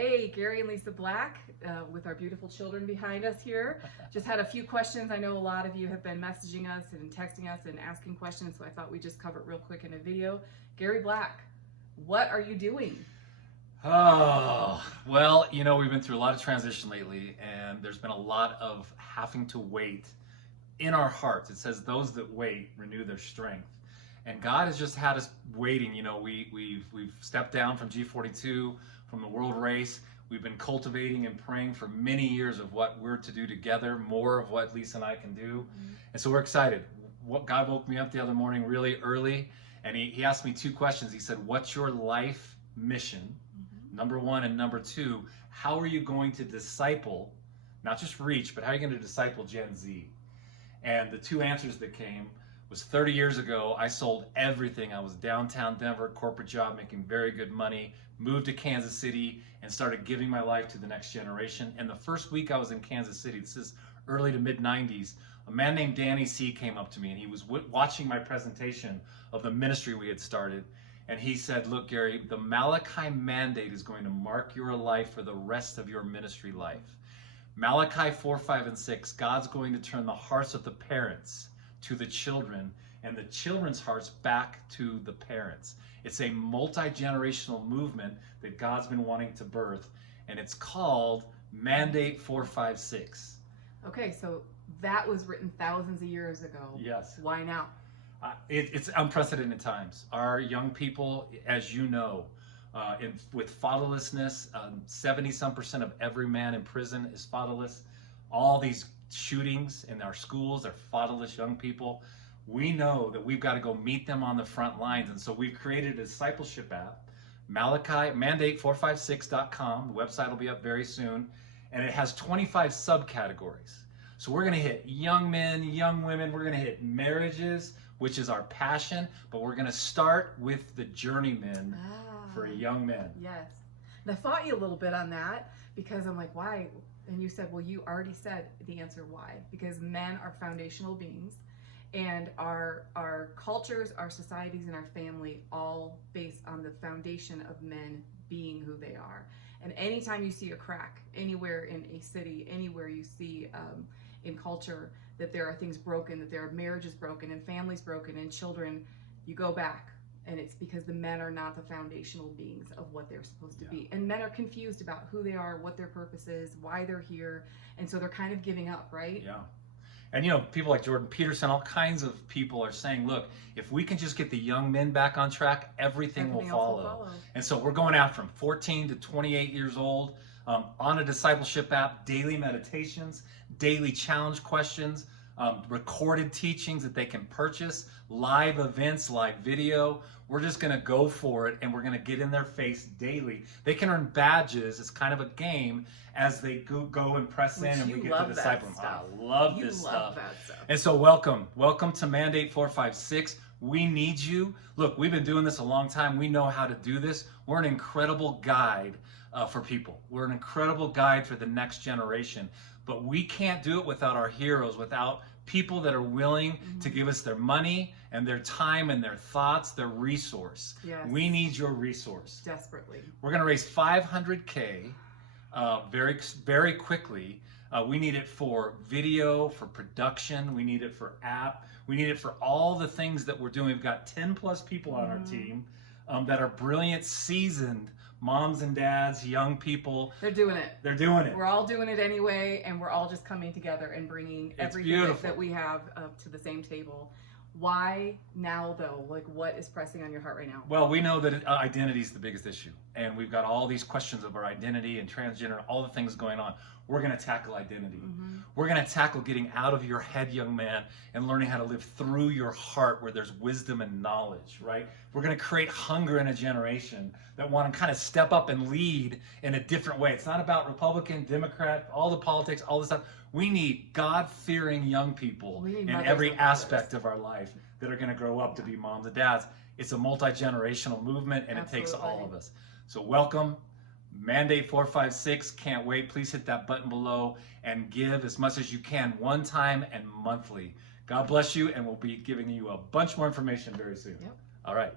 Hey, Gary and Lisa Black with our beautiful children behind us here. Just had a few questions. I know a lot of you have been messaging us and texting us and asking questions, so I thought we'd just cover it real quick in a video. Gary Black, what are you doing? Oh, well, you know, we've been through a lot of transition lately, and there's been a lot of having to wait in our hearts. It says, those that wait renew their strength. And God has just had us waiting. You know, we've stepped down from G42, from the world race. We've been cultivating and praying for many years of what we're to do together, more of what Lisa and I can do. And so we're excited. God woke me up the other morning really early, and he asked me two questions. He said, what's your life mission? Number one, and number two, how are you going to disciple, not just reach, but how are you going to disciple Gen Z? And the two answers that came was 30 years ago, I sold everything. I was downtown Denver, corporate job, making very good money, moved to Kansas City and started giving my life to the next generation. And the first week I was in Kansas City, this is early to mid 90s, a man named Danny C came up to me, and he was watching my presentation of the ministry we had started. And he said, look, Gary, the Malachi mandate is going to mark your life for the rest of your ministry life. Malachi 4, 5, and 6, God's going to turn the hearts of the parents to the children and the children's hearts back to the parents. It's a multi-generational movement that God's been wanting to birth, and it's called Mandate456. Okay, so that was written thousands of years ago. Yes. Why now? It's unprecedented times. Our young people, as you know, with fatherlessness, 70-some% of every man in prison is fatherless. All these shootings in our schools are fatherless young people. We know that we've got to go meet them on the front lines, and so we've created a discipleship app, Mandate456.com. The website will be up very soon, and it has 25 subcategories. So we're going to hit young men, young women. We're going to hit marriages, which is our passion, but we're going to start with the journeymen for young men. Yes. And I fought you a little bit on that because I'm like, why? And you said, well, you already said the answer why. Because men are foundational beings, and our cultures, our societies, and our family all based on the foundation of men being who they are. And anytime you see a crack anywhere in a city, anywhere you see in culture that there are things broken, that there are marriages broken and families broken and children, you go back, and it's because the men are not the foundational beings of what they're supposed to be. And men are confused about who they are, what their purpose is, why they're here, and so they're kind of giving up, right? Yeah. And you know, people like Jordan Peterson, all kinds of people are saying, look, if we can just get the young men back on track, everything will follow. And so we're going after them, 14 to 28 years old, on a discipleship app, daily meditations, daily challenge questions, recorded teachings that they can purchase, live events, live video. We're just going to go for it, and we're going to get in their face daily. They can earn badges. It's kind of a game as they go and press in, and we get to disciple them. I love this stuff. And so welcome to Mandate 456. We need you. Look, we've been doing this a long time. We know how to do this. We're an incredible guide for people. We're an incredible guide for the next generation. But we can't do it without our heroes, without people that are willing to give us their money and their time and their thoughts, their resource. Yes. We need your resource. Desperately. We're going to raise $500K very quickly. We need it for video, for production. We need it for app. We need it for all the things that we're doing. We've got 10 plus people on our team that are brilliant, seasoned moms and dads, young people. They're doing it. They're doing it. We're all doing it anyway, and we're all just coming together and bringing everything that we have to the same table. Why now, though? Like, what is pressing on your heart right now? Well, we know that identity is the biggest issue, and we've got all these questions of our identity and transgender, all the things going on. We're going to tackle identity. We're going to tackle getting out of your head, young man, and learning how to live through your heart where there's wisdom and knowledge, right? We're going to create hunger in a generation that want to kind of step up and lead in a different way. It's not about Republican, Democrat, all the politics, all this stuff. We need God-fearing young people in every aspect of our life that are going to grow up to be moms and dads. It's a multi-generational movement, and it takes all of us. So welcome. Mandate 456, can't wait. Please hit that button below and give as much as you can, one time and monthly. God bless you, and we'll be giving you a bunch more information very soon. Yep. All right.